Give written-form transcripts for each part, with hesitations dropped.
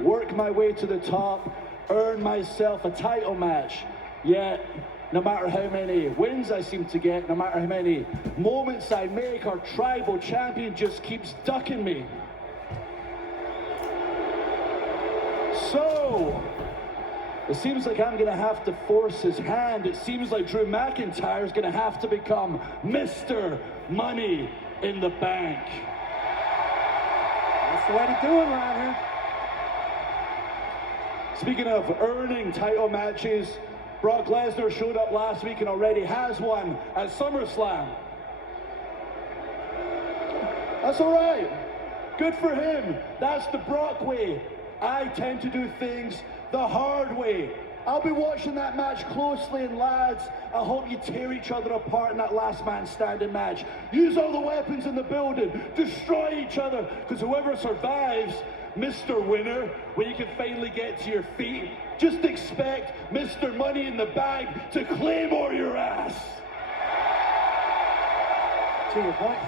Work my way to the top, earn myself a title match. Yet, no matter how many wins I seem to get, no matter how many moments I make, our tribal champion just keeps ducking me. So, it seems like I'm gonna have to force his hand. It seems like Drew McIntyre is gonna have to become Mr. Money in the Bank. That's the way to do it around here. Speaking of earning title matches, Brock Lesnar showed up last week and already has one at SummerSlam. That's all right. Good for him. That's the Brock way. I tend to do things the hard way. I'll be watching that match closely, and lads, I hope you tear each other apart in that last man standing match. Use all the weapons in the building. Destroy each other, because whoever survives, Mr. Winner, when you can finally get to your feet, just expect Mr. Money in the Bank to claymore your ass. To your point.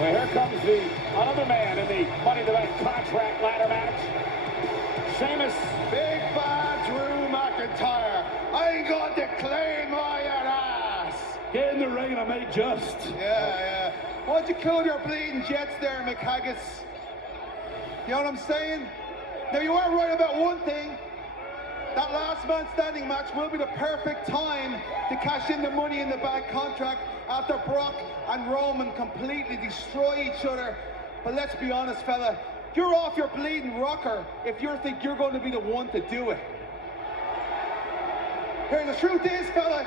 Well, here comes another man in the Money in the Bank contract ladder match. Sheamus. Big bad Drew McIntyre. I ain't got to claim my ass. Get in the ring and I might just. Yeah. Why'd you cool your bleeding jets there, McHaggis? You know what I'm saying? Now, you are right about one thing. That last man standing match will be the perfect time to cash in the Money in the Bank contract after Brock and Roman completely destroy each other. But let's be honest, fella, you're off your bleeding rocker if you think you're going to be the one to do it. Here, the truth is, fella,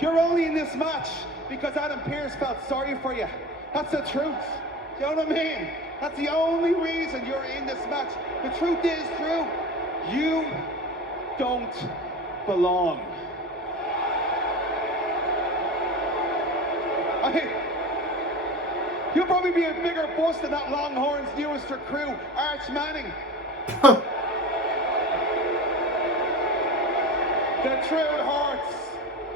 you're only in this match because Adam Pearce felt sorry for you. That's the truth. Do you know what I mean? That's the only reason you're in this match. The truth is, Drew, you don't belong. I mean, you'll probably be a bigger bust than that Longhorns' newest recruit, Arch Manning. The truth hurts.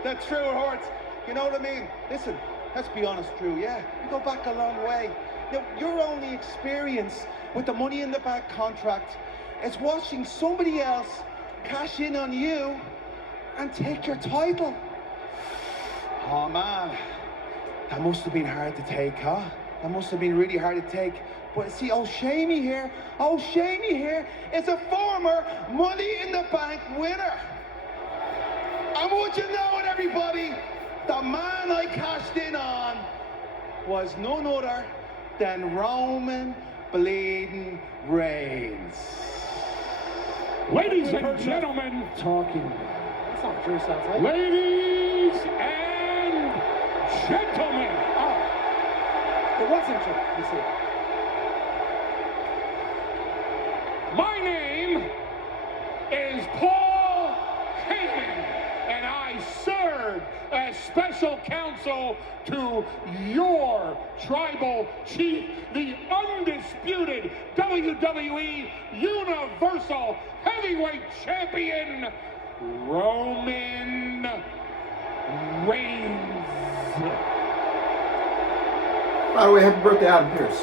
The truth hurts. You know what I mean? Listen, let's be honest, Drew, yeah? You go back a long way. Now, your only experience with the Money in the Bank contract is watching somebody else cash in on you and take your title. Oh, man. That must have been hard to take, huh? That must have been really hard to take. But see, old Shamey here is a former Money in the Bank winner. And would you know it, everybody? The man I cashed in on was none other than Roman bleeding Reigns. Ladies and gentlemen, Talking. That's not what Drew sounds like. ladies and gentlemen, It wasn't Drew, you see. my name is Paul Heyman, and I serve as special counsel to your tribal chief, the undisputed WWE Universal Heavyweight Champion, Roman Reigns. By the way, happy birthday, Adam Pearce.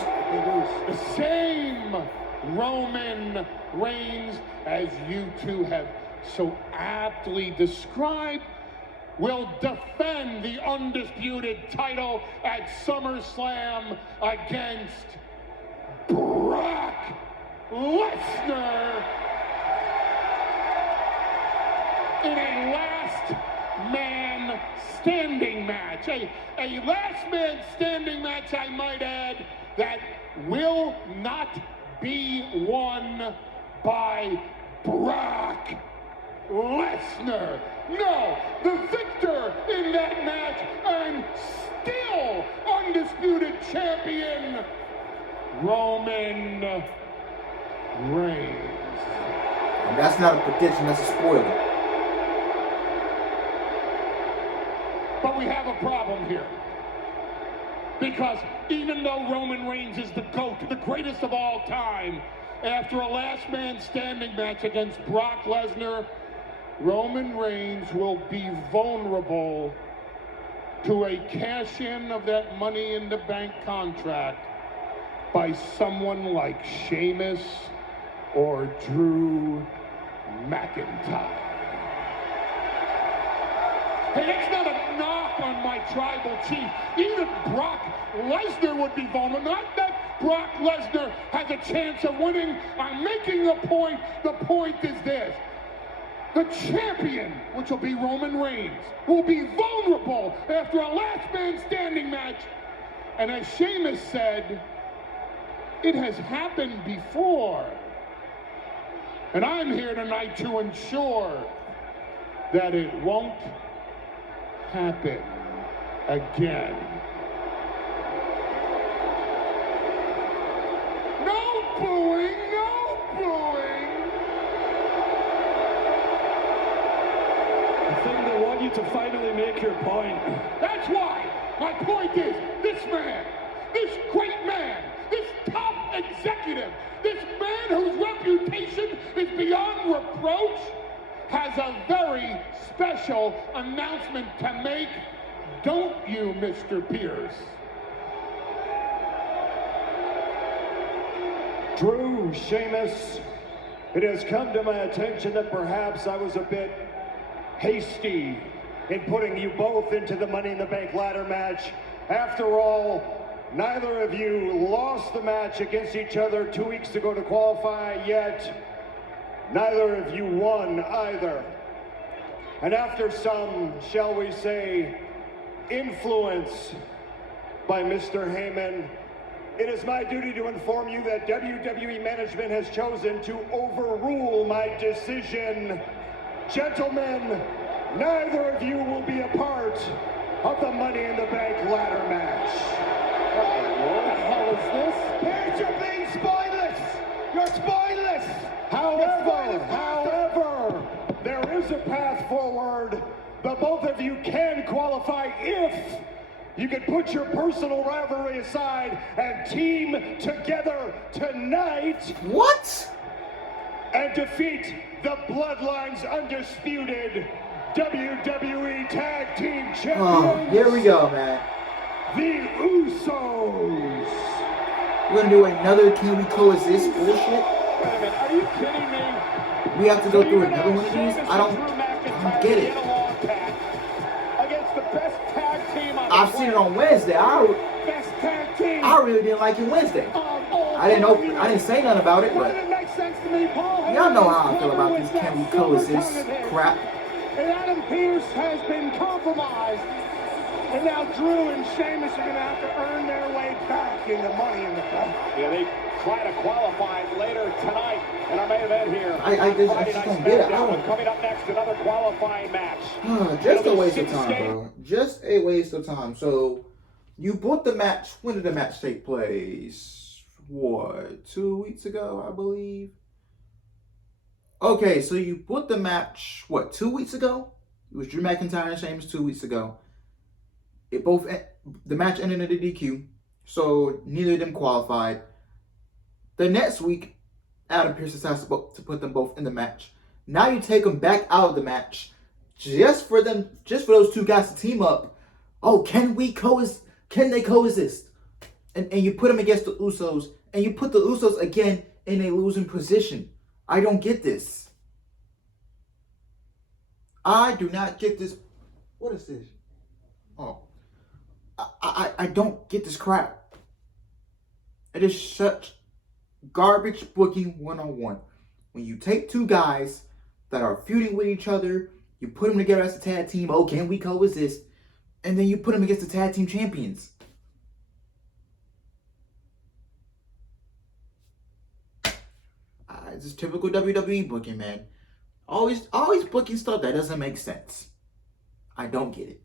The same Roman Reigns, as you two have so aptly described, will defend the undisputed title at SummerSlam against Brock Lesnar in a last man standing match. A last man standing match, I might add, that will not be won by Brock Lesnar. No, the victor in that match and still undisputed champion, Roman Reigns. And that's not a prediction, that's a spoiler. But we have a problem here. Because even though Roman Reigns is the GOAT, the greatest of all time, after a last man standing match against Brock Lesnar, Roman Reigns will be vulnerable to a cash-in of that Money in the Bank contract by someone like Sheamus or Drew McIntyre. Hey, that's not a knock on my tribal chief. Even Brock Lesnar would be vulnerable. Not that Brock Lesnar has a chance of winning. I'm making a point. The point is this. The champion, which will be Roman Reigns, will be vulnerable after a last man standing match. And as Sheamus said, it has happened before. And I'm here tonight to ensure that it won't happen again. No booing, no booing. I think they want you to finally make your point. That's why. My point is, this man, this great man, this top executive, this man whose reputation is beyond reproach, has a very special announcement to make. Don't you, Mr. Pearce? Drew, Sheamus, it has come to my attention that perhaps I was a bit hasty in putting you both into the Money in the Bank ladder match. After all, neither of you lost the match against each other 2 weeks ago to qualify, yet neither of you won either. And after some, shall we say, influence by Mr. Heyman, it is my duty to inform you that WWE management has chosen to overrule my decision. Gentlemen, neither of you will be a part of the Money in the Bank ladder match. What the hell is this? Pearce, you're being spineless! You're spineless! However, there is a path forward. The both of you can qualify if you can put your personal rivalry aside and team together tonight. What? And defeat the Bloodline's undisputed WWE Tag Team Champions. Oh, here we go, man. The Usos. We're gonna do another Can We Coexist bullshit? Wait a minute, are you kidding me? We have to go through another one of these? I don't get it. Against the best tag team on I've seen it on Wednesday. Best tag team. I really didn't like it Wednesday. I didn't say nothing about it, but y'all know how I feel about this Can We Coexist crap. And Adam Pearce has been compromised. And now Drew and Sheamus are going to have to earn their way back in the Money in the Bank. Yeah, they try to qualify later tonight in our main event here. I just don't get it. Coming up next, another qualifying match. Just a waste of time, bro. Just a waste of time. So, you booked the match. When did the match take place? What? 2 weeks ago, I believe. Okay, so you booked the match, what, 2 weeks ago? It was Drew McIntyre and Sheamus 2 weeks ago. The match ended in a DQ, so neither of them qualified. The next week, Adam Pearce decides to put them both in the match. Now you take them back out of the match just for those two guys to team up. Oh, can they coexist? And you put them against the Usos, and you put the Usos again in a losing position. I don't get this. I do not get this. What is this? Oh. I don't get this crap. It is such garbage booking 101. When you take two guys that are feuding with each other, you put them together as a tag team. Oh, can we coexist? And then you put them against the tag team champions. It's just typical WWE booking, man. Always booking stuff that doesn't make sense. I don't get it.